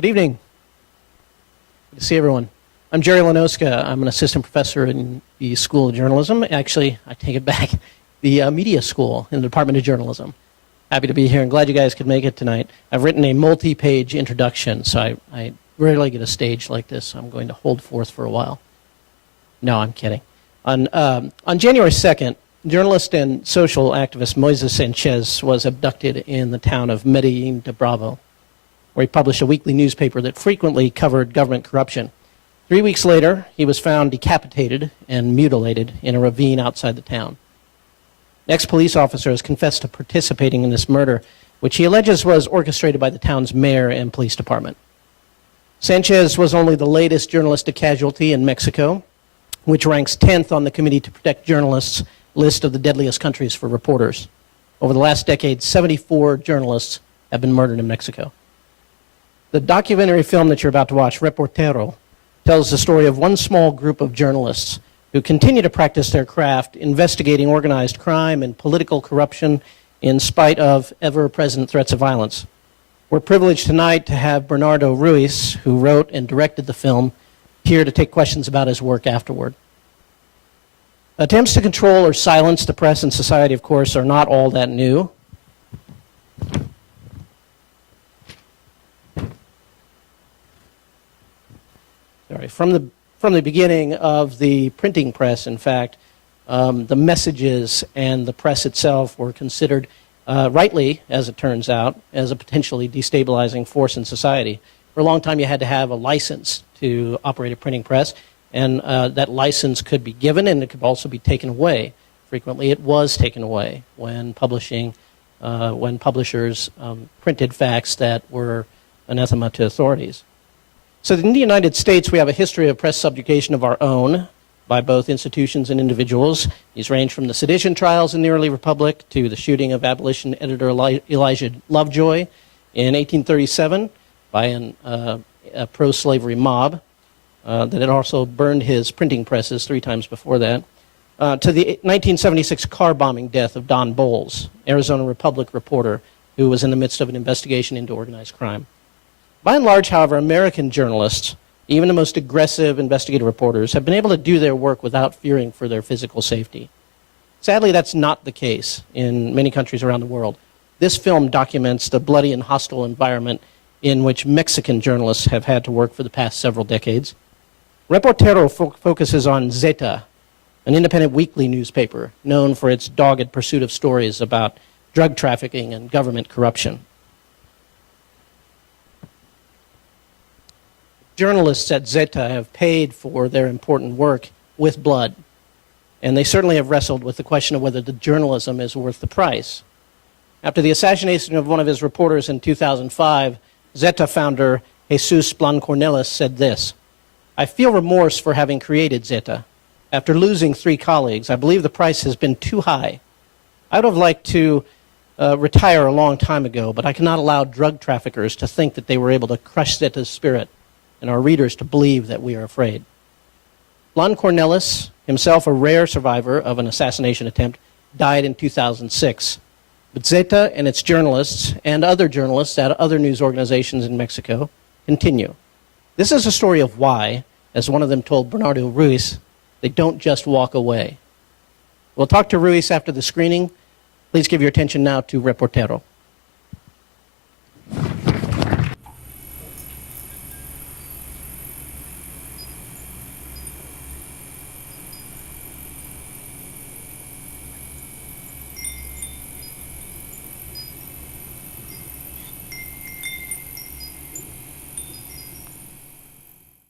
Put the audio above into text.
Good evening. Good to see everyone. I'm Jerry Lenoska. I'm an assistant professor in the School of Journalism. Actually, I take it back, the Media School in the Department of Journalism. Happy to be here and glad you guys could make it tonight. I've written a multi-page introduction, so I rarely get a stage like this, so I'm going to hold forth for a while. No, I'm kidding. On January 2nd, journalist and social activist Moises Sanchez was abducted in the town of Medellin de Bravo, where he published a weekly newspaper that frequently covered government corruption. 3 weeks later, he was found decapitated and mutilated in a ravine outside the town. An ex-police officer has confessed to participating in this murder, which he alleges was orchestrated by the town's mayor and police department. Sanchez was only the latest journalistic casualty in Mexico, which ranks 10th on the Committee to Protect Journalists list of the deadliest countries for reporters. Over the last decade, 74 journalists have been murdered in Mexico. The documentary film that you're about to watch, Reportero, tells the story of one small group of journalists who continue to practice their craft, investigating organized crime and political corruption in spite of ever-present threats of violence. We're privileged tonight to have Bernardo Ruiz, who wrote and directed the film, here to take questions about his work afterward. Attempts to control or silence the press and society, of course, are not all that new. From the beginning of the printing press, in fact, the messages and the press itself were considered, rightly, as it turns out, as a potentially destabilizing force in society. For a long time, you had to have a license to operate a printing press, and that license could be given and it could also be taken away. Frequently, it was taken away when publishers printed facts that were anathema to authorities. So in the United States, we have a history of press subjugation of our own by both institutions and individuals. These range from the sedition trials in the early republic to the shooting of abolition editor Elijah Lovejoy in 1837 by a pro-slavery mob that had also burned his printing presses 3 times before that, to the 1976 car bombing death of Don Bowles, Arizona Republic reporter who was in the midst of an investigation into organized crime. By and large, however, American journalists, even the most aggressive investigative reporters, have been able to do their work without fearing for their physical safety. Sadly, that's not the case in many countries around the world. This film documents the bloody and hostile environment in which Mexican journalists have had to work for the past several decades. Reportero focuses on Zeta, an independent weekly newspaper known for its dogged pursuit of stories about drug trafficking and government corruption. Journalists at Zeta have paid for their important work with blood, and they certainly have wrestled with the question of whether the journalism is worth the price. After the assassination of one of his reporters in 2005, Zeta founder Jesus Blancornelis said this: "I feel remorse for having created Zeta. After losing 3 colleagues, I believe the price has been too high. I would have liked to retire a long time ago, but I cannot allow drug traffickers to think that they were able to crush Zeta's spirit and our readers to believe that we are afraid." Blancornelis, himself a rare survivor of an assassination attempt, died in 2006. But Zeta and its journalists and other journalists at other news organizations in Mexico continue. This is a story of why, as one of them told Bernardo Ruiz, they don't just walk away. We'll talk to Ruiz after the screening. Please give your attention now to Reportero.